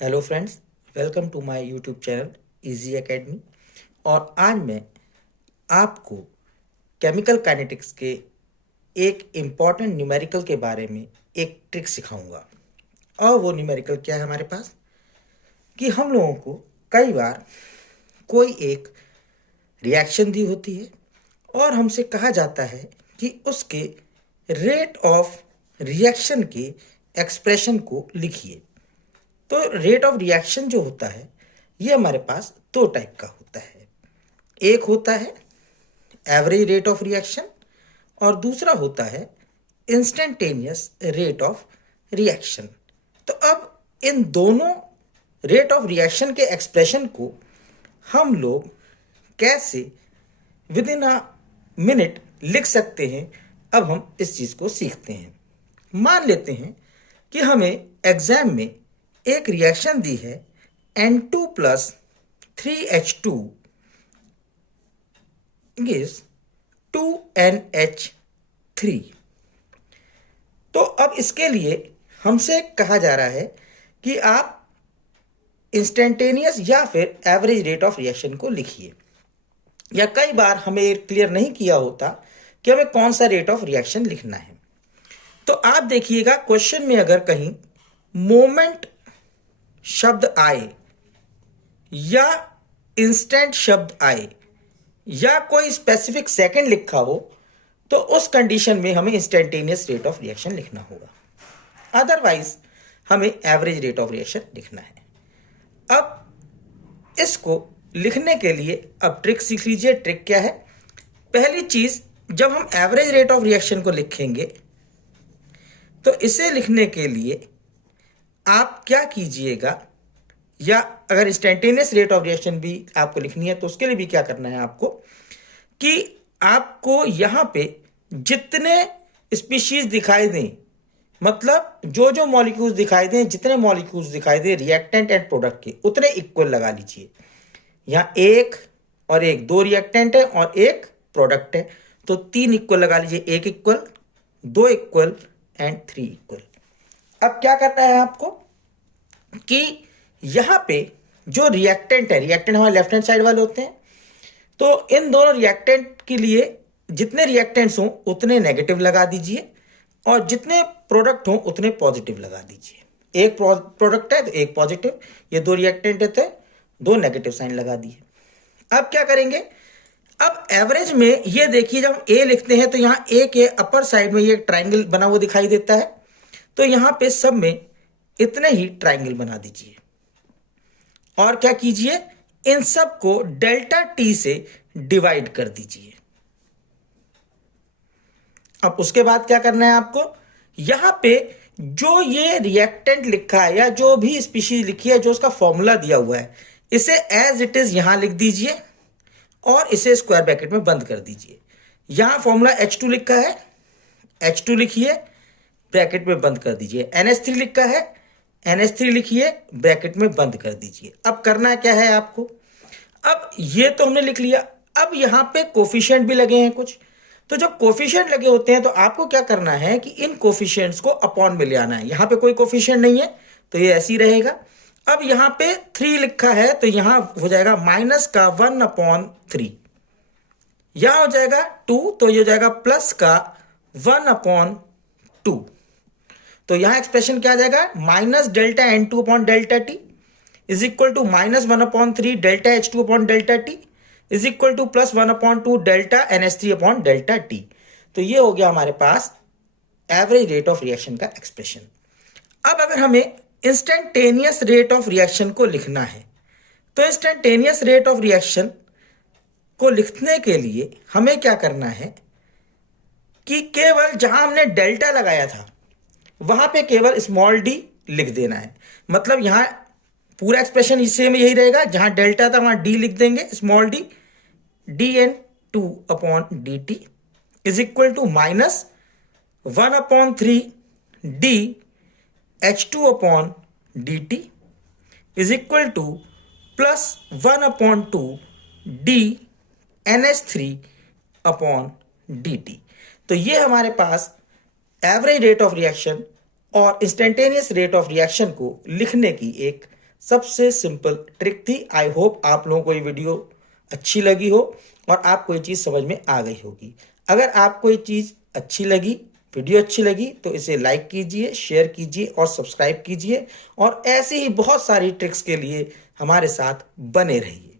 Hello friends, welcome to my YouTube channel Easy Academy. और आज मैं आपको केमिकल काइनेटिक्स के एक इम्पॉर्टेंट न्यूमेरिकल के बारे में एक ट्रिक सिखाऊंगा। और वो न्यूमेरिकल क्या है हमारे पास कि हम लोगों को कई बार कोई एक रिएक्शन दी होती है और हमसे कहा जाता है कि उसके रेट ऑफ रिएक्शन के एक्सप्रेशन को लिखिए। तो रेट ऑफ रिएक्शन जो होता है ये हमारे पास दो टाइप का होता है। एक होता है एवरेज रेट ऑफ रिएक्शन और दूसरा होता है इंस्टेंटेनियस रेट ऑफ रिएक्शन। तो अब इन दोनों रेट ऑफ रिएक्शन के एक्सप्रेशन को हम लोग कैसे विद इन अ मिनट लिख सकते हैं, अब हम इस चीज को सीखते हैं। मान लेते हैं कि हमें एग्जाम में एक रिएक्शन दी है N2 plus 3H2 gives 2NH3। तो अब इसके लिए हमसे कहा जा रहा है कि आप इंस्टेंटेनियस या फिर एवरेज रेट ऑफ रिएक्शन को लिखिए। या कई बार हमें क्लियर नहीं किया होता कि हमें कौन सा रेट ऑफ रिएक्शन लिखना है। तो आप देखिएगा क्वेश्चन में अगर कहीं मोमेंट शब्द आए या इंस्टेंट शब्द आए या कोई स्पेसिफिक सेकंड लिखा हो तो उस कंडीशन में हमें इंस्टेंटेनियस रेट ऑफ रिएक्शन लिखना होगा, अदरवाइज हमें एवरेज रेट ऑफ रिएक्शन लिखना है। अब इसको लिखने के लिए अब ट्रिक सीख लीजिए। ट्रिक क्या है? पहली चीज, जब हम एवरेज रेट ऑफ रिएक्शन को लिखेंगे तो इसे लिखने के लिए आप क्या कीजिएगा, या अगर इंस्टेंटेनियस रेट ऑफ रिएक्शन भी आपको लिखनी है तो उसके लिए भी क्या करना है आपको कि आपको यहां पे जितने स्पीशीज दिखाई दें, मतलब जो जो मॉलिक्यूल्स दिखाई दें, जितने मॉलिक्यूल्स दिखाई दें रिएक्टेंट एंड प्रोडक्ट के, उतने इक्वल लगा लीजिए। यहां एक और एक, दो रिएक्टेंट है और एक प्रोडक्ट है, तो तीन इक्वल लगा लीजिए। एक इक्वल, दो इक्वल एंड थ्री इक्वल। अब क्या करना है आपको कि यहां पे जो रिएक्टेंट है, रिएक्टेंट हमारे लेफ्ट हैंड साइड वाले होते हैं, तो इन दोनों रिएक्टेंट के लिए जितने रिएक्टेंट्स हों उतने नेगेटिव लगा दीजिए और जितने प्रोडक्ट हों उतने पॉजिटिव लगा दीजिए। एक प्रोडक्ट है तो एक पॉजिटिव, ये दो रिएक्टेंट है तो दो नेगेटिव साइन लगा दिए। अब क्या करेंगे, अब एवरेज में ये देखिए, जब ए लिखते हैं तो यहां ए के अपर साइड में ये ट्राइंगल बना हुआ दिखाई देता है, तो यहां पे सब में इतने ही ट्राइंगल बना दीजिए और क्या कीजिए, इन सब को डेल्टा टी से डिवाइड कर दीजिए। अब उसके बाद क्या करना है आपको, यहां पे जो ये रिएक्टेंट लिखा है या जो भी स्पीशीज लिखी है, जो उसका फॉर्मूला दिया हुआ है, इसे एज इट इज यहां लिख दीजिए और इसे स्क्वायर ब्रैकेट में बंद कर दीजिए। यहां फॉर्मूला H2 लिखा है, H2 लिखिए, ब्रैकेट में बंद कर दीजिए। NH3 लिखा है, NH3 लिखिए, ब्रैकेट में बंद कर दीजिए। अब करना क्या है आपको, अब ये तो हमने लिख लिया। अब यहां पे कोफिशिएंट भी लगे हैं कुछ, तो जब कोफिशिएंट लगे होते हैं तो आपको क्या करना है कि इन कोफिशिएंट्स को अपॉन में ले आना है। यहां पे कोई कोफिशिएंट नहीं है तो ये ऐसे ही रहेगा। अब यहां पे 3 लिखा है तो यहां हो जाएगा माइनस का 1/3, यहां हो जाएगा 2 तो ये हो जाएगा प्लस का 1/2। तो यहां एक्सप्रेशन क्या आ जाएगा, minus delta N2 upon delta T is equal to minus 1/3 delta H2 upon delta T is equal to plus 1/2 delta NH3 upon delta T. तो ये हो गया हमारे पास एवरेज रेट ऑफ रिएक्शन का एक्सप्रेशन। अब अगर हमें इंस्टेंटेनियस रेट ऑफ रिएक्शन को लिखना है तो इंस्टेंटेनियस रेट ऑफ रिएक्शन को लिखने के लिए हमें क्या करना है कि केवल जहां हमने डेल्टा लगाया था वहां पे केवल स्मॉल डी लिख देना है। मतलब यहां पूरा एक्सप्रेशन इससे में यही रहेगा, जहां डेल्टा था वहां डी लिख देंगे, small D, dN2 upon dt is equal to minus 1/3 d H2 upon dt is equal to plus 1/2 d NH3 upon dt। तो ये हमारे पास एवरेज रेट ऑफ रिएक्शन और इंस्टेंटेनियस रेट ऑफ रिएक्शन को लिखने की एक सबसे सिंपल ट्रिक थी। आई होप आप लोगों को ये वीडियो अच्छी लगी हो और आपको ये चीज़ समझ में आ गई होगी। अगर आपको ये चीज़ अच्छी लगी, वीडियो अच्छी लगी, तो इसे लाइक कीजिए, शेयर कीजिए और सब्सक्राइब कीजिए और ऐसे ही बहुत सारी ट्रिक्स के लिए हमारे साथ बने रहिए।